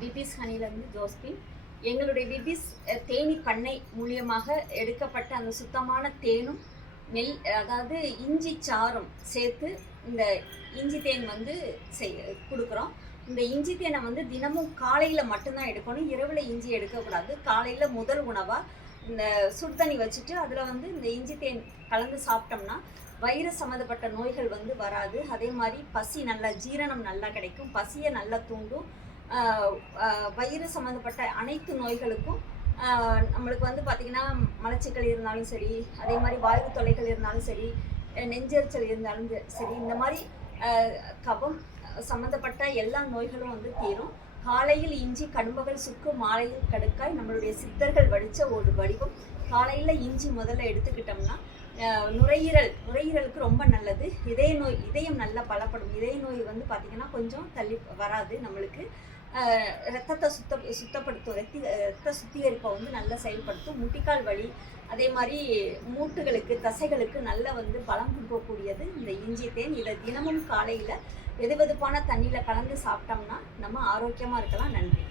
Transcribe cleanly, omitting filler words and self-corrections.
பிபிஸ் ஹனிலேருந்து Josephine. எங்களுடைய பிபிஸ் தேனி பண்ணை மூலியமாக எடுக்கப்பட்ட அந்த சுத்தமான தேனும் அதாவது இஞ்சி சாறும் சேர்த்து இந்த இஞ்சி தேன் வந்து கொடுக்குறோம். இந்த இஞ்சி தேனை வந்து தினமும் காலையில் மட்டும்தான் எடுக்கணும், இரவில் இஞ்சி எடுக்கக்கூடாது. காலையில் முதல் உணவாக இந்த சுடு தண்ணி வச்சுட்டு அதில் வந்து இந்த இஞ்சி தேன் கலந்து சாப்பிட்டோம்னா வயிறு சம்மந்தப்பட்ட நோய்கள் வந்து வராது. அதே மாதிரி பசி நல்லா ஜீரணம் நல்லா கிடைக்கும், பசியை நல்லா தூண்டும். வயிறு சம்மந்தப்பட்ட அனைத்து நோய்களுக்கும் நம்மளுக்கு வந்து பார்த்திங்கன்னா மலச்சிக்கல் இருந்தாலும் சரி, அதே மாதிரி வாயு தொல்லைகள் இருந்தாலும் சரி, நெஞ்செரிச்சல் இருந்தாலும் சரி, இந்த மாதிரி கபம் சம்மந்தப்பட்ட எல்லா நோய்களும் வந்து தீரும். காலையில் இஞ்சி கடும்பகல் சுக்கு மாலையில் கடுக்காய் நம்மளுடைய சித்தர்கள் வடித்த ஒரு வடிவம். காலையில் இஞ்சி முதல்ல எடுத்துக்கிட்டோம்னா நுரையீரலுக்கு ரொம்ப நல்லது. இதயம் நல்லா பலப்படும். இதய நோய் வந்து பார்த்திங்கன்னா கொஞ்சம் தள்ளி வராது. நம்மளுக்கு ரத்தத்தை சுத்தப்படுத்தும், ரத்த சுத்திகரிப்பை வந்து நல்லா செயல்படுத்தும். முட்டிக்கால் வலி, அதே மாதிரி மூட்டுகளுக்கு தசைகளுக்கு நல்லா வந்து பலம் கொடுக்கக்கூடியது இந்த இஞ்சி தேன். இதை தினமும் காலையில் வெதுவெதுப்பான தண்ணியில் கலந்து சாப்பிட்டோம்னா நம்ம ஆரோக்கியமாக இருக்கலாம். நன்றி.